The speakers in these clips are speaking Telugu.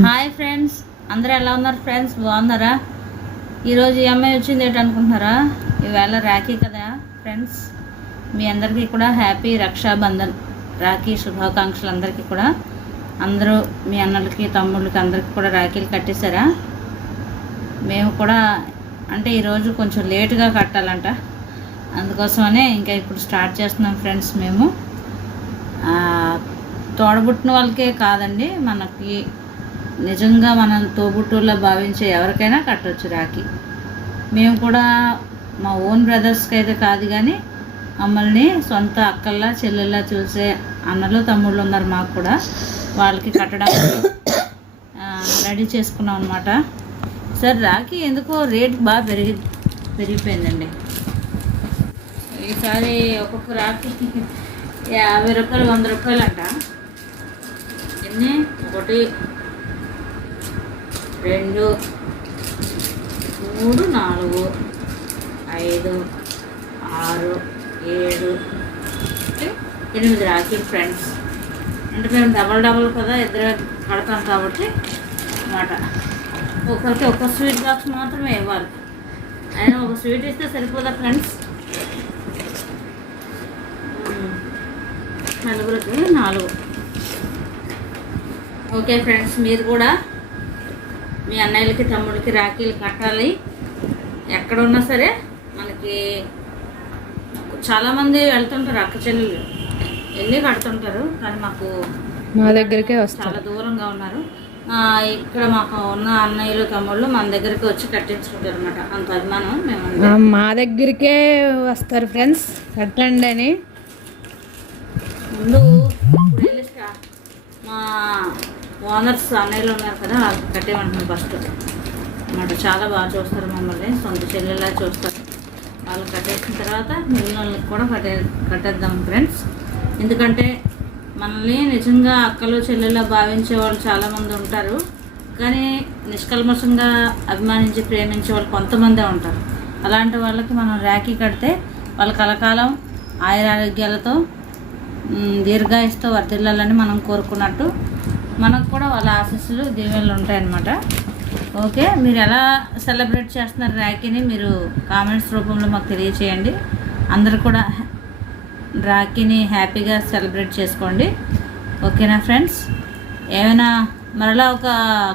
Hi friends. అందరూ ఎలా ఉన్నారు ఫ్రెండ్స్? బాగున్నారా? ఈరోజు ఈ అమ్మాయి వచ్చింది ఏంటనుకుంటున్నారా ఈవేళ రాఖీ కదా ఫ్రెండ్స్. మీ అందరికీ కూడా హ్యాపీ రక్షాబంధన్ రాఖీ శుభాకాంక్షలు అందరికీ కూడా. అందరూ మీ అన్నలకి తమ్ముళ్ళకి అందరికీ కూడా రాఖీలు కట్టేశారా? మేము కూడా అంటే ఈరోజు కొంచెం లేటుగా కట్టాలంట. అందుకోసమనే ఇంకా ఇప్పుడు స్టార్ట్ చేస్తున్నాం ఫ్రెండ్స్ మేము. తోడబుట్టిన వాళ్ళకే కాదండి మనకి నిజంగా మనం తోబుట్టువుల్లో భావించే ఎవరికైనా కట్టొచ్చు రాఖీ. మేము కూడా మా ఓన్ బ్రదర్స్కి అయితే కాదు కానీ మమ్మల్ని సొంత అక్కల్లా చెల్లెల్లా చూసే అన్నలు తమ్ముళ్ళు ఉన్నారు మాకు కూడా. వాళ్ళకి కట్టడానికి రెడీ చేసుకున్నాం అనమాట సార్ రాఖీ ఎందుకో రేట్ బాగా పెరిగి పెరిగిపోయిందండి. ఈసారి ఒక్కొక్క రాఖీ యాభై రూపాయలు వంద రూపాయలు అంట ఎన్ని? ఒకటి రెండు మూడు నాలుగు ఐదు ఆరు ఏడు ఎనిమిది రాఖీలు ఫ్రెండ్స్. అంటే మేము డబల్ డబల్ కదా ఇద్దరు కడతాం కాబట్టి అన్నమాట. ఒకరికి ఒక స్వీట్ బాక్స్ మాత్రమే ఇవ్వాలి. అయినా ఒక స్వీట్ ఇస్తే సరిపోదా ఫ్రెండ్స్? నలుగురికి నాలుగు. ఓకే ఫ్రెండ్స్ మీరు కూడా మీ అన్నయ్యలకి తమ్ముడికి రాఖీలు కట్టాలి. ఎక్కడ ఉన్నా సరే మనకి చాలామంది వెళ్తుంటారు అక్క చెల్లెలు. వెళ్ళి కడుతుంటారు కానీ మాకు మా దగ్గరికే వస్తారు. చాలా దూరంగా ఉన్నారు. ఇక్కడ మాకు ఉన్న అన్నయ్యలు తమ్ముళ్ళు మన దగ్గరికి వచ్చి కట్టించుకుంటారు అనమాట అంత అభిమానం మేము మా దగ్గరికే వస్తారు ఫ్రెండ్స్. కట్టండి అని. ముందు ఓనర్స్ అన్నయ్యలు ఉన్నారు కదా వాళ్ళకి కట్టేమంటున్నారు ఫస్ట్ అన్నమాట చాలా బాగా చూస్తారు మమ్మల్ని సొంత చెల్లెలా చూస్తారు. వాళ్ళు కట్టేసిన తర్వాత మిగిలిన వాళ్ళకి కూడా కట్టే కట్టేద్దాం ఫ్రెండ్స్ ఎందుకంటే మనల్ని నిజంగా అక్కలు చెల్లెలా భావించే వాళ్ళు చాలామంది ఉంటారు. కానీ నిష్కల్మషంగా అభిమానించి ప్రేమించే వాళ్ళు కొంతమందే ఉంటారు. అలాంటి వాళ్ళకి మనం రాఖీ కడితే వాళ్ళ కలకాలం ఆయురారోగ్యాలతో దీర్ఘాయుస్తో వర్ధిల్లాలని మనం కోరుకున్నట్టు మనకు కూడా వాళ్ళ ఆశీస్సులు దీవెనలు ఉంటాయన్నమాట. ఓకే మీరు ఎలా సెలబ్రేట్ చేస్తున్నారు రాఖీని మీరు కామెంట్స్ రూపంలో మాకు తెలియచేయండి. అందరు కూడా రాఖీని హ్యాపీగా సెలబ్రేట్ చేసుకోండి. ఓకేనా ఫ్రెండ్స్? ఏమైనా మరలా ఒక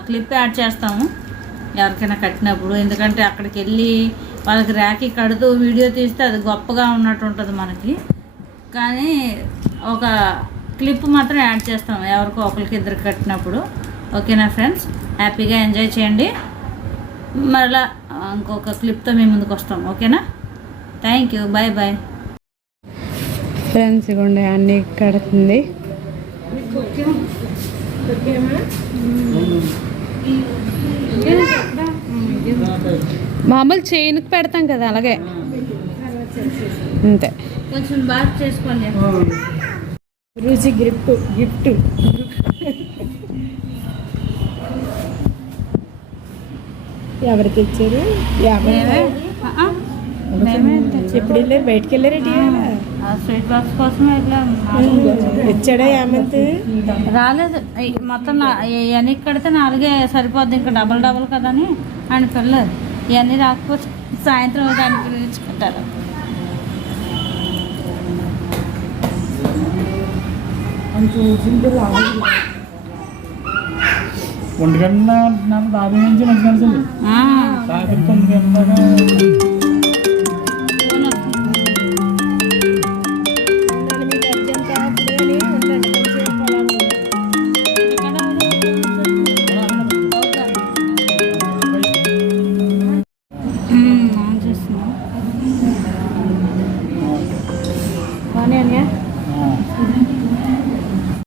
క్లిప్ యాడ్ చేస్తాము. ఎవరికైనా కట్టినప్పుడు. ఎందుకంటే అక్కడికి వెళ్ళి వాళ్ళకి రాఖీ కడుతూ వీడియో తీస్తే అది గొప్పగా ఉన్నట్టు ఉంటుంది మనకి. కానీ ఒక క్లిప్ మాత్రం యాడ్ చేస్తాం. ఎవరికో ఒకరికి ఇద్దరు కట్టినప్పుడు. ఓకేనా ఫ్రెండ్స్? హ్యాపీగా ఎంజాయ్ చేయండి. మరలా ఇంకొక క్లిప్తో మీ ముందుకు వస్తాం. ఓకేనా? Thank you. Bye bye. Friends ఇవ్వండి అన్ని కడుతుంది. మామూలు చైన్కి పెడతాం కదా అలాగే. అంతే. కొంచెం బాగా చేసుకోండి. రుచి గిఫ్ట్ గిఫ్ట్. ఎవరికి ఇచ్చారు? ఎప్పుడు వెళ్ళారు? బయటికి వెళ్ళారేటి ఆ స్వీట్ బాక్స్ కోసం ఇచ్చాడా ఏమంత్ రాలేదు. మొత్తం ఇవన్నీ కడితే నాలుగే సరిపోద్ది. ఇంకా డబల్ డబల్ కదా అని ఆయన పిల్లలు. ఇవన్నీ రాకపోతే సాయంత్రం దానికి పిలిపించుకుంటారు ఒంటి గంట నాకు దాదాపు నుంచి మంచి నడిచింది ఆ, రాత్రి తొమ్మిది